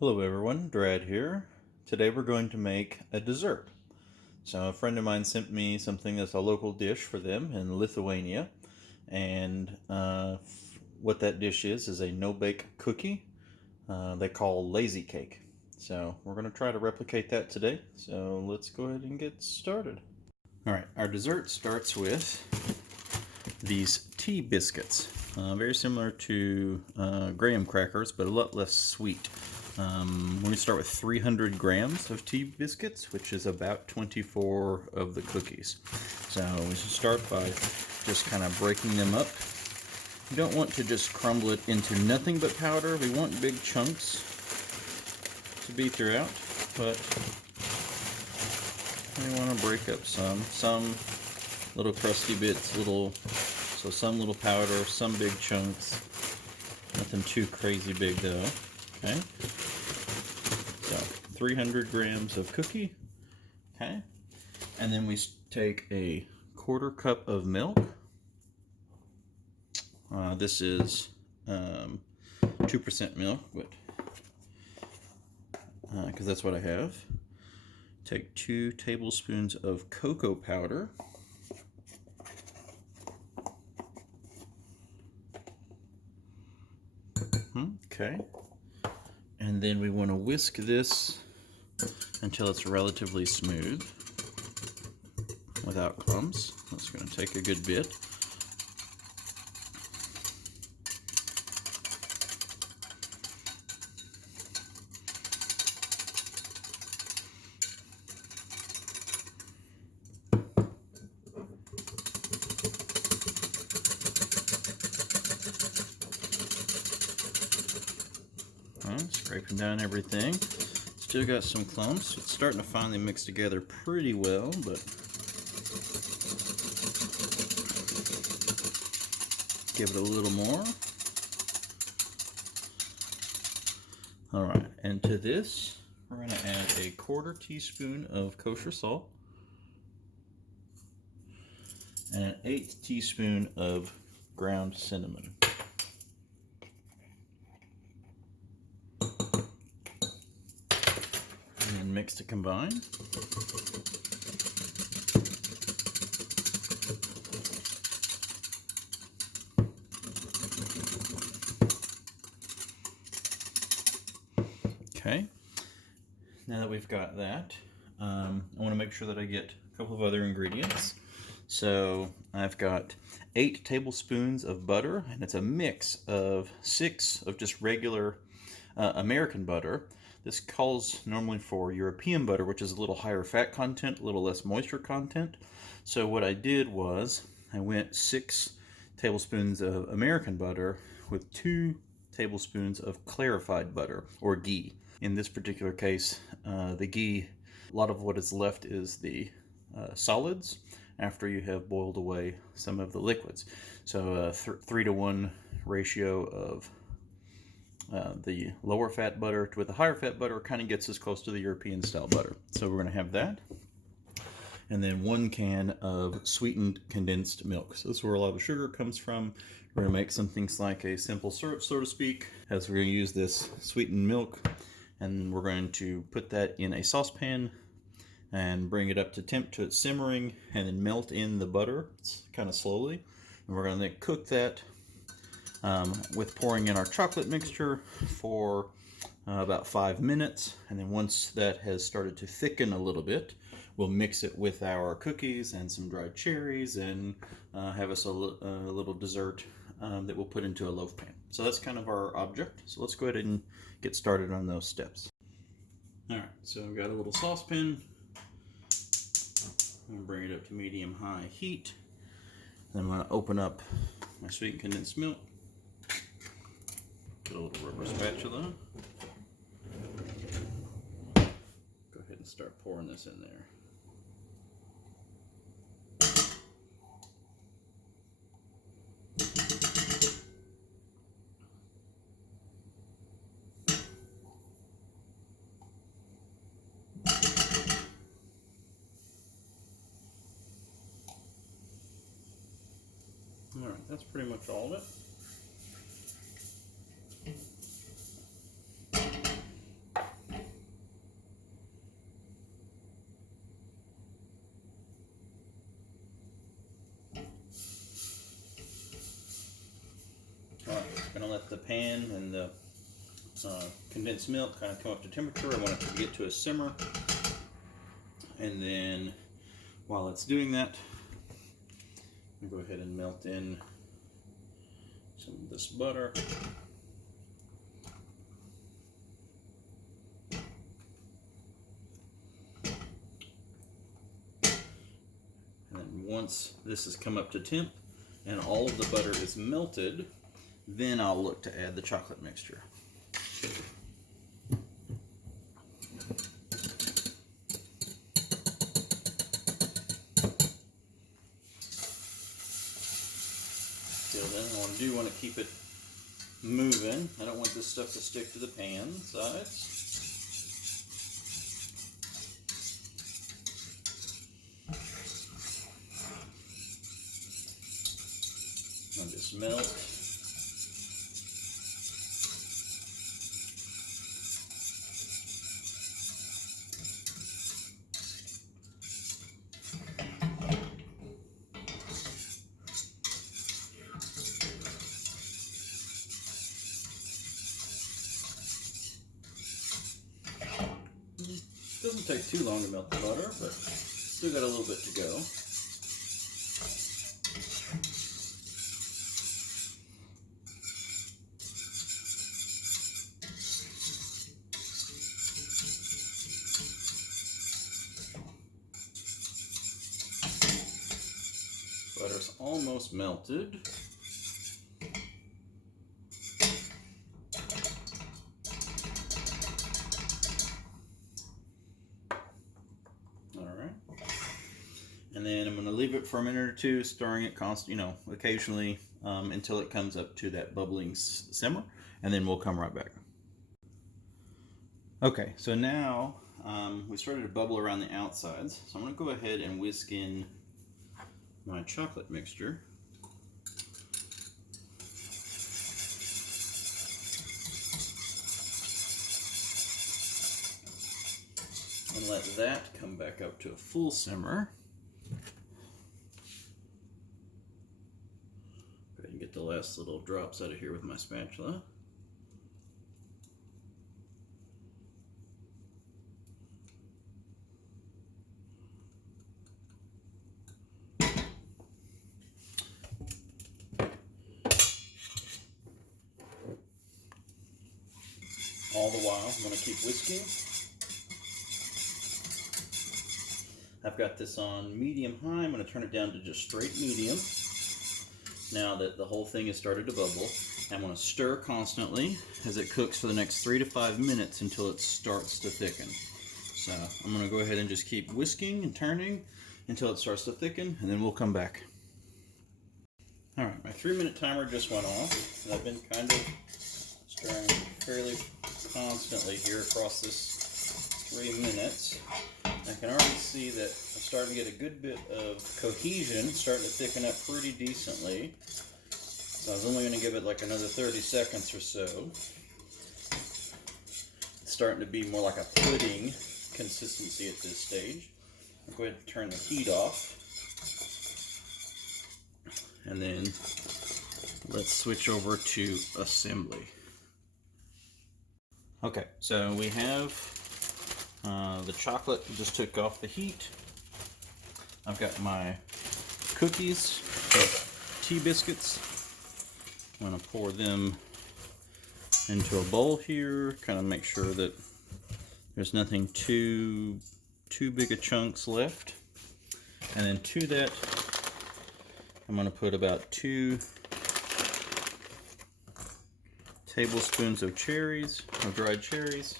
Hello everyone, Drad here. Today we're going to make a dessert. So a friend of mine sent me something that's a local dish for them in Lithuania, and what that dish is a no-bake cookie they call lazy cake. So we're going to try to replicate that today, so let's go ahead and get started. Alright, our dessert starts with these tea biscuits. Very similar to graham crackers, but a lot less sweet. We're going to start with 300 grams of tea biscuits, which is about 24 of the cookies. So we should start by just kind of breaking them up. You don't want to just crumble it into nothing but powder. We want big chunks to be throughout, but we want to break up some little crusty bits, so some little powder, some big chunks. Nothing too crazy big though. Okay. So 300 grams of cookie. Okay. And then we take a quarter cup of milk. This is 2% milk, but because that's what I have. Take 2 tablespoons of cocoa powder. Okay. And then we want to whisk this until it's relatively smooth without clumps. That's going to take a good bit. Scraping down everything. Still got some clumps. It's starting to finally mix together pretty well, but give it a little more. Alright, and to this, we're going to add a quarter teaspoon of kosher salt and an 1/8 teaspoon of ground cinnamon. And mix to combine. Okay, now that we've got that, I want to make sure that I get a couple of other ingredients. So I've got 8 tablespoons of butter, and it's a mix of 6 of just regular American butter. This calls normally for European butter, which is a little higher fat content, a little less moisture content. So what I did was I went 6 tablespoons of American butter with 2 tablespoons of clarified butter, or ghee. In this particular case, the ghee, a lot of what is left is the solids after you have boiled away some of the liquids. So a 3-to-1 ratio of the lower fat butter with the higher fat butter kind of gets us close to the European style butter. So we're going to have that. And then 1 can of sweetened condensed milk. So this is where a lot of the sugar comes from. We're going to make some things like a simple syrup, so to speak, as we're going to use this sweetened milk. And we're going to put that in a saucepan and bring it up to temp to its simmering, and then melt in the butter kind of slowly. And we're going to cook that with pouring in our chocolate mixture for about 5 minutes. And then once that has started to thicken a little bit, we'll mix it with our cookies and some dried cherries and have us a little dessert that we'll put into a loaf pan. So that's kind of our object. So let's go ahead and get started on those steps. Alright, so I've got a little saucepan. I'm going to bring it up to medium-high heat. Then I'm going to open up my sweetened condensed milk. Get a little rubber spatula. Go ahead and start pouring this in there. Alright, that's pretty much all of it. let the pan and the condensed milk kind of come up to temperature. I want it to get to a simmer. And then while it's doing that, I'm going to go ahead and melt in some of this butter. And then once this has come up to temp and all of the butter is melted, then I'll look to add the chocolate mixture. I do want to keep it moving. I don't want this stuff to stick to the pan sides. I'll just melt. Doesn't take too long to melt the butter, but still got a little bit to go. Butter's almost melted. And then I'm going to leave it for a minute or two, stirring it occasionally until it comes up to that bubbling simmer, and then we'll come right back. Okay, so now we started to bubble around the outsides, so I'm going to go ahead and whisk in my chocolate mixture. And let that come back up to a full simmer. Go ahead and get the last little drops out of here with my spatula. All the while, I'm going to keep whisking. I've got this on medium-high. I'm going to turn it down to just straight medium. Now that the whole thing has started to bubble, I'm going to stir constantly as it cooks for the next 3 to 5 minutes until it starts to thicken. So I'm going to go ahead and just keep whisking and turning until it starts to thicken, and then we'll come back. Alright, my 3-minute timer just went off, and I've been kind of stirring fairly constantly here across this 3 minutes. I can already see that I'm starting to get a good bit of cohesion, starting to thicken up pretty decently. So I was only going to give it like another 30 seconds or so. It's starting to be more like a pudding consistency at this stage. I'll go ahead and turn the heat off. And then let's switch over to assembly. Okay, so we have the chocolate just took off the heat. I've got my cookies, tea biscuits. I'm going to pour them into a bowl here, kind of make sure that there's nothing too big of chunks left. And then to that, I'm going to put about 2 tablespoons of cherries, or dried cherries.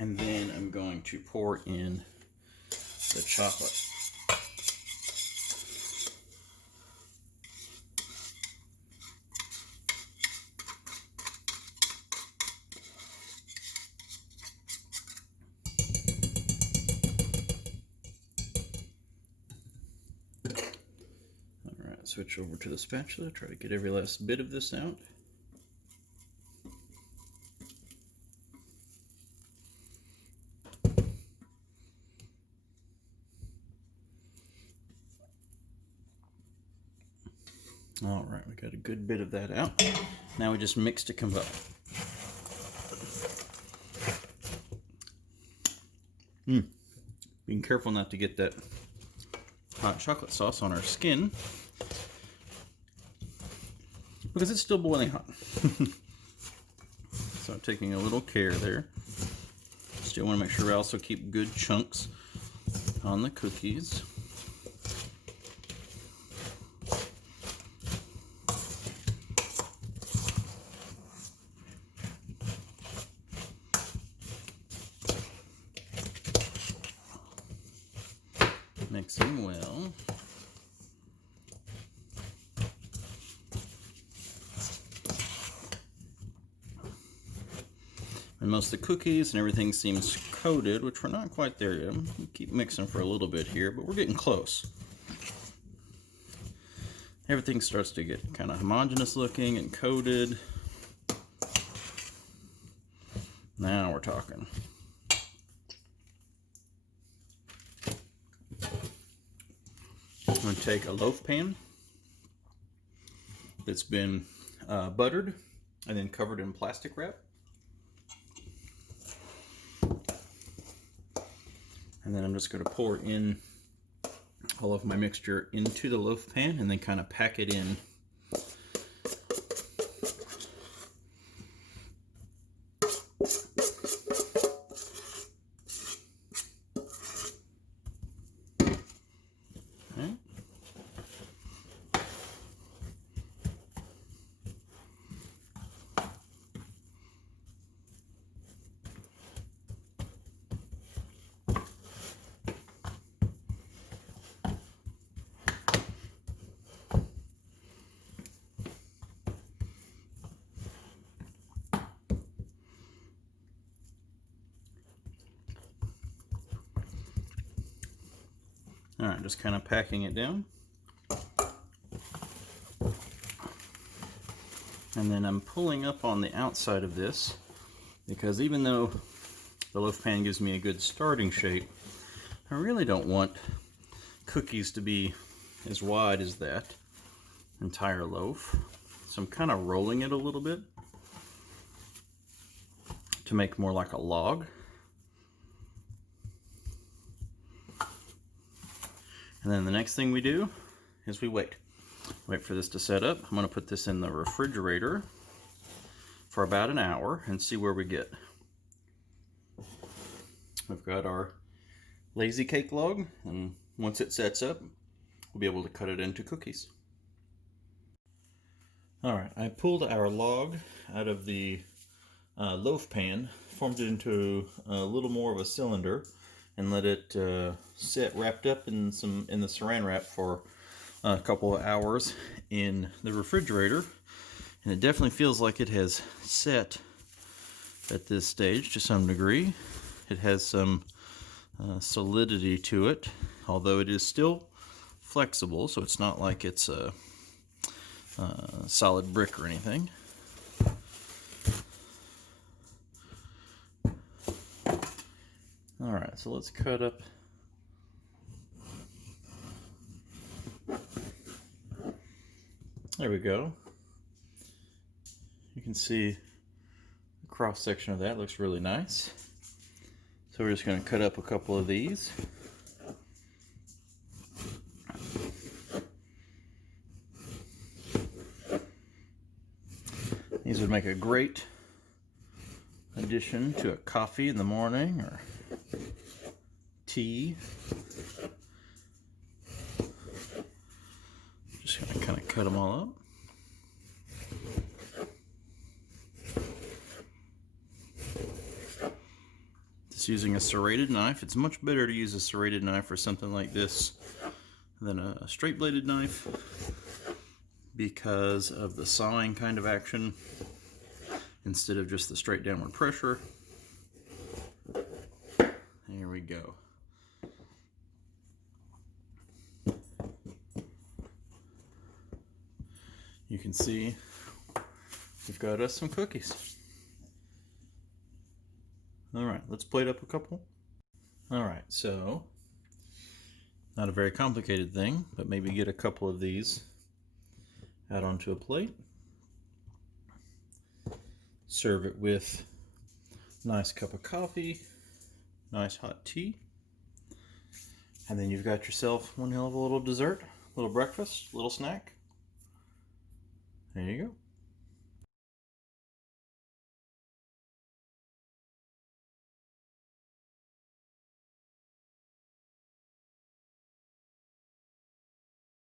And then I'm going to pour in the chocolate. Alright, switch over to the spatula, try to get every last bit of this out. All right, we got a good bit of that out. Now we just mix to combine. Being careful not to get that hot chocolate sauce on our skin, because it's still boiling hot. So I'm taking a little care there. Still want to make sure we also keep good chunks on the cookies. Mixing well. And most of the cookies and everything seems coated, which we're not quite there yet. We keep mixing for a little bit here, but we're getting close. Everything starts to get kind of homogeneous looking and coated. Now we're talking. I'm going to take a loaf pan that's been buttered and then covered in plastic wrap. And then I'm just going to pour in all of my mixture into the loaf pan and then kind of pack it in. Okay. All right, just kind of packing it down. And then I'm pulling up on the outside of this, because even though the loaf pan gives me a good starting shape, I really don't want cookies to be as wide as that entire loaf. So I'm kind of rolling it a little bit to make more like a log. And then the next thing we do is we wait for this to set up. I'm going to put this in the refrigerator for about an hour and see where we get. We've got our lazy cake log, and once it sets up, we'll be able to cut it into cookies. All right, I pulled our log out of the loaf pan, formed it into a little more of a cylinder, and let it sit wrapped up in the saran wrap for a couple of hours in the refrigerator. And it definitely feels like it has set at this stage to some degree. It has some solidity to it, although it is still flexible, so it's not like it's a solid brick or anything. All right, so let's cut up. There we go. You can see the cross section of that looks really nice. So we're just going to cut up a couple of these. These would make a great addition to a coffee in the morning or tea. Just going to kind of cut them all up. Just using a serrated knife. It's much better to use a serrated knife for something like this than a straight bladed knife, because of the sawing kind of action instead of just the straight downward pressure. There we go. You can see we've got us some cookies. All right, let's plate up a couple. All right, so not a very complicated thing, but maybe get a couple of these out onto a plate. Serve it with a nice cup of coffee, nice hot tea, and then you've got yourself one hell of a little dessert, little breakfast, little snack. There you go.